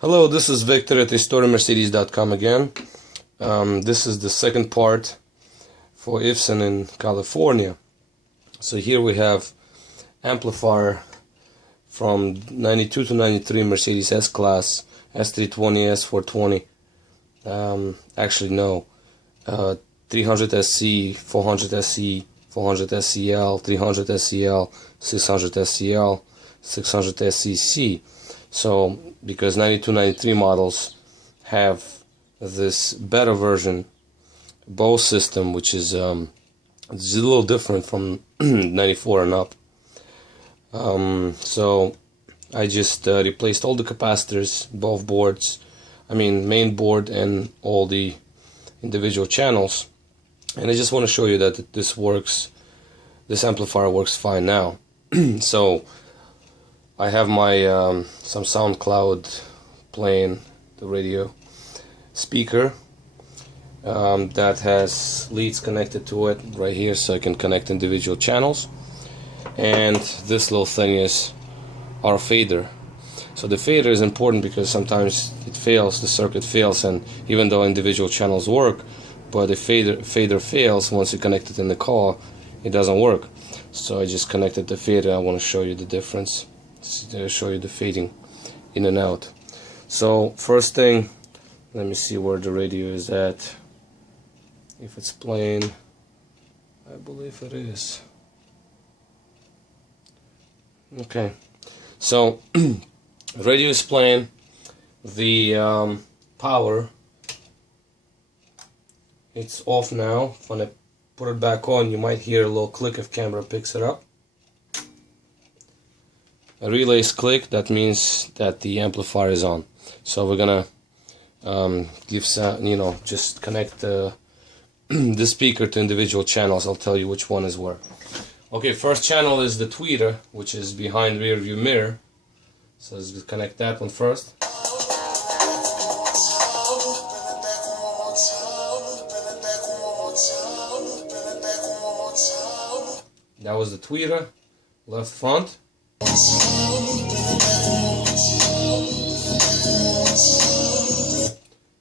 Hello, this is Victor at RestoreMercedes.com again. This is the second part for Ivson in California. So here we have amplifier from 92 to 93 Mercedes S-Class, S320, S420. Actually no, 300 SC, 400 SC, 400 SCL, 300 SCL, 600 SCL, 600 SCC. So because 92, 93 models have this better version Bose system, which is it's a little different from 94 and up. So I just replaced all the capacitors, both boards, main board and all the individual channels, and I just want to show you that this works. This amplifier works fine now. So I have my some SoundCloud playing the radio speaker that has leads connected to it right here, so I can connect individual channels. And this little thing is our fader. So the fader is important because sometimes it fails, the circuit fails, and even though individual channels work, but the fader fails once you connect it in the car, it doesn't work. So I just connected the fader. I want to show you the difference. Show you the fading in and out. So first thing, let me see where the radio is at. If it's playing, I believe it is. Okay, so radio is playing. The power, it's off now. When I put it back on, you might hear a little click if camera picks it up. A relay's click, that means that the amplifier is on. So we're gonna give some, just connect the speaker to individual channels. I'll tell you which one is where. Okay, first channel is the tweeter, which is behind rear view mirror. So let's connect that one first. That was the tweeter, left front.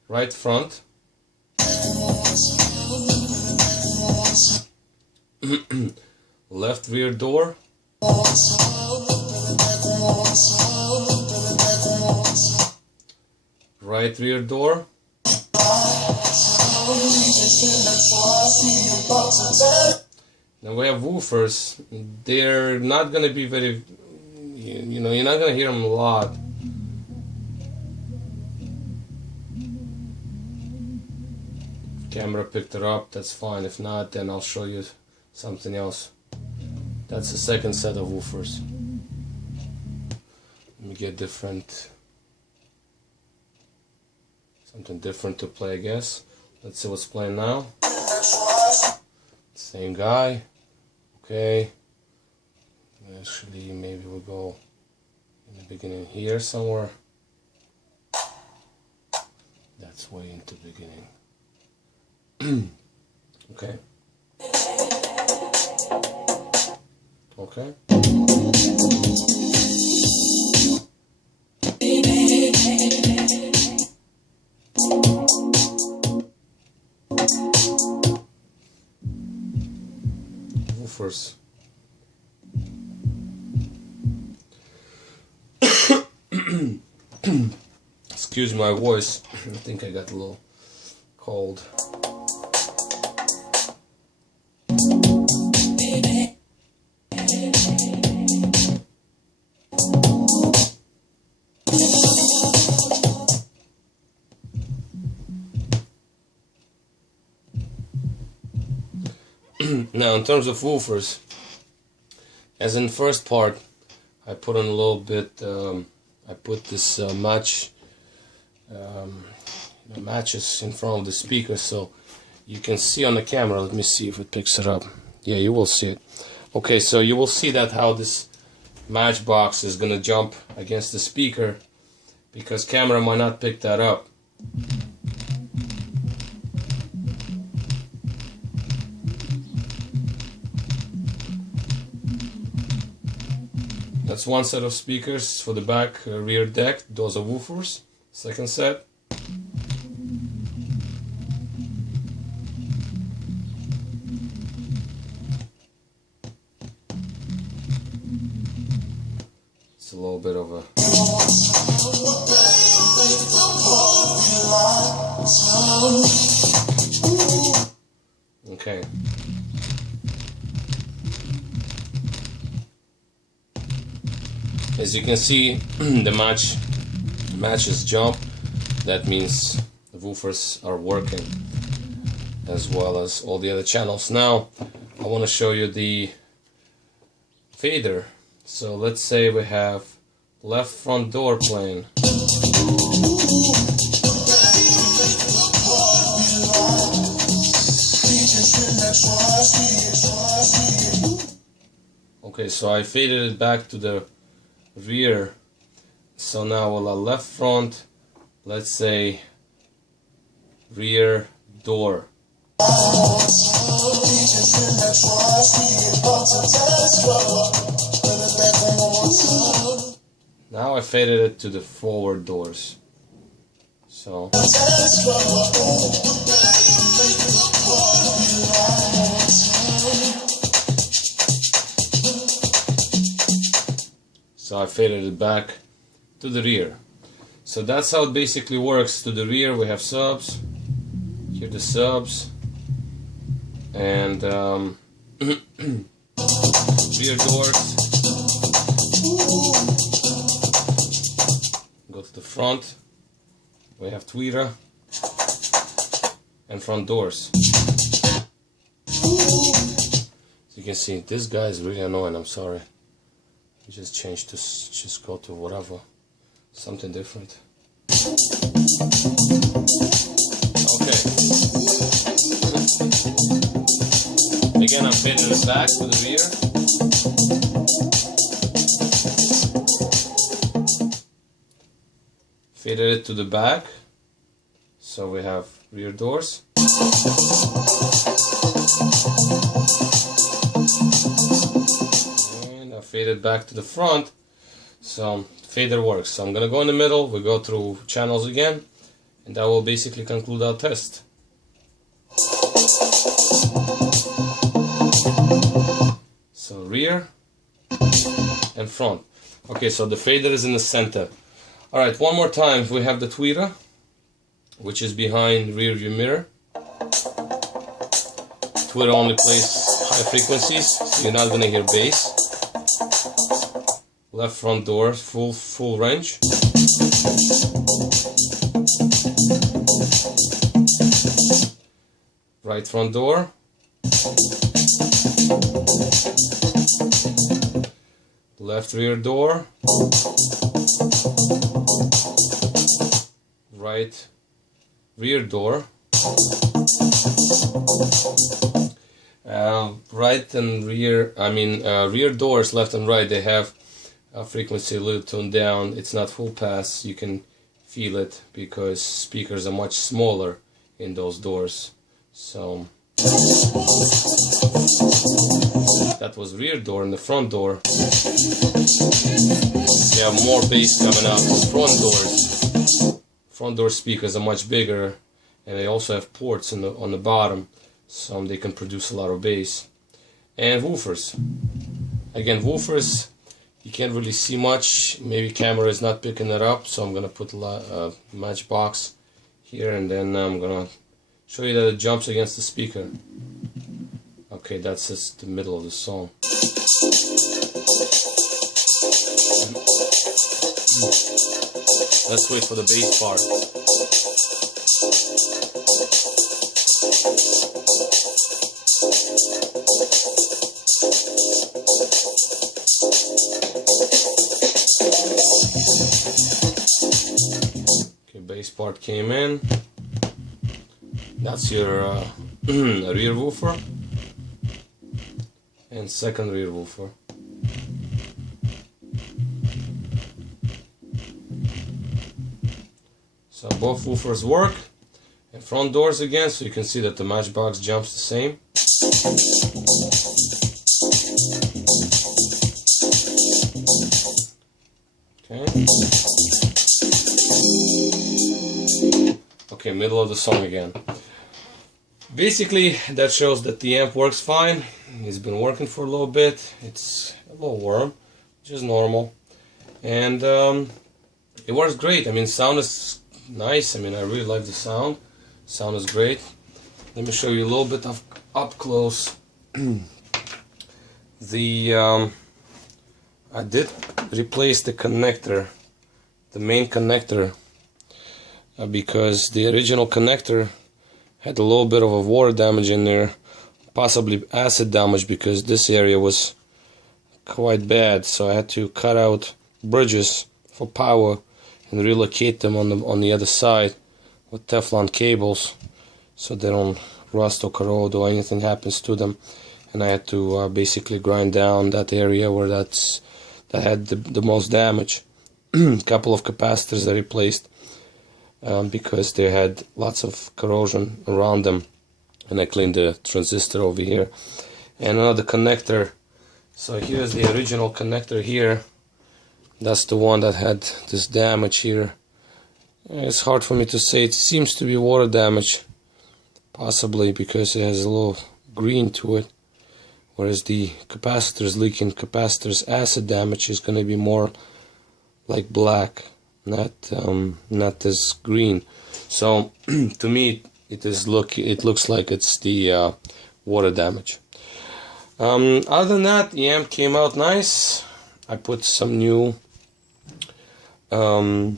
Right front. Left rear door. Right rear door. Then we have woofers. They're not going to be very, you're not going to hear them a lot. Camera picked it up, that's fine. If not, then I'll show you something else. That's the second set of woofers. Let me get something different to play, I guess. Let's see what's playing now. Same guy. Okay. Actually, maybe we'll go in the beginning here somewhere. That's way into the beginning. Okay. Okay. Woofers. Excuse my voice. I think I got a little cold. Now, in terms of woofers, as in first part, I put on a little bit. I put this matches in front of the speaker, so you can see on the camera. Let me see if it picks it up. Yeah, you will see it. Okay, so you will see that how this matchbox is gonna jump against the speaker because camera might not pick that up. That's one set of speakers for the back rear deck. Those are woofers. Second set. It's a little bit of a... Okay. As you can see, the matches jump. That means the woofers are working, as well as all the other channels. Now I want to show you the fader. So let's say we have left front door playing. Okay, so I faded it back to the rear. So now we'll left front, let's say rear door. Now I faded it to the forward doors. So I faded it back to the rear. So that's how it basically works. To the rear we have subs. Here the subs. And rear doors. Go to the front. We have tweeter. And front doors. So you can see this guy is really annoying, I'm sorry. Just change to, just go to whatever, something different. Okay. Again, I'm fading it back to the rear. Faded it to the back. So we have rear doors. Faded back to the front, so fader works. So I'm gonna go in the middle, we go through channels again, and that will basically conclude our test. So rear and front. Okay, so the fader is in the center. Alright, one more time, we have the tweeter, which is behind rear view mirror. Tweeter only plays high frequencies, so you're not gonna hear bass. Left front door, full range. Right front door. Left rear door. Right rear door. Right and rear, rear doors, left and right, they have frequency a little toned down. It's not full pass, you can feel it because speakers are much smaller in those doors. So that was rear door. And the front door, they have more bass coming out. Front door speakers are much bigger, and they also have ports on the bottom, so they can produce a lot of bass. And woofers, again, woofers, you can't really see much, maybe camera is not picking it up, so I'm gonna put a matchbox here, and then I'm gonna show you that it jumps against the speaker. Okay, that's just the middle of the song. Let's wait for the bass part. Bass part came in. That's your rear woofer and second rear woofer. So both woofers work, and front doors again, so you can see that the matchbox jumps the same. Okay. Okay, middle of the song again. Basically, that shows that the amp works fine. It's been working for a little bit. It's a little warm, which is normal. And it works great. I mean, sound is nice. I mean, I really like the sound. Sound is great. Let me show you a little bit of up close. I did replace the connector, the main connector, because the original connector had a little bit of a water damage in there, possibly acid damage, because this area was quite bad. So I had to cut out bridges for power and relocate them on the other side with Teflon cables, so they don't rust or corrode or anything happens to them. And I had to basically grind down that area where that had the most damage. A couple of capacitors I replaced because they had lots of corrosion around them, and I cleaned the transistor over here. And another connector. So here's the original connector here. That's the one that had this damage here. It's hard for me to say. It seems to be water damage, possibly because it has a little green to it, whereas the capacitor's leaking. Capacitor's acid damage is going to be more like black, not this green. So to me, it looks like it's the water damage. Other than that, the amp came out nice. I put some new the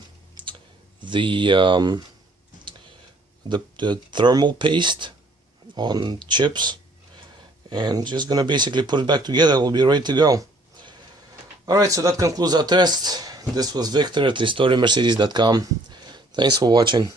thermal paste on chips, and just gonna basically put it back together. We'll be ready to go. Alright, so that concludes our test. This was Victor at RestoreMercedes.com. Thanks for watching.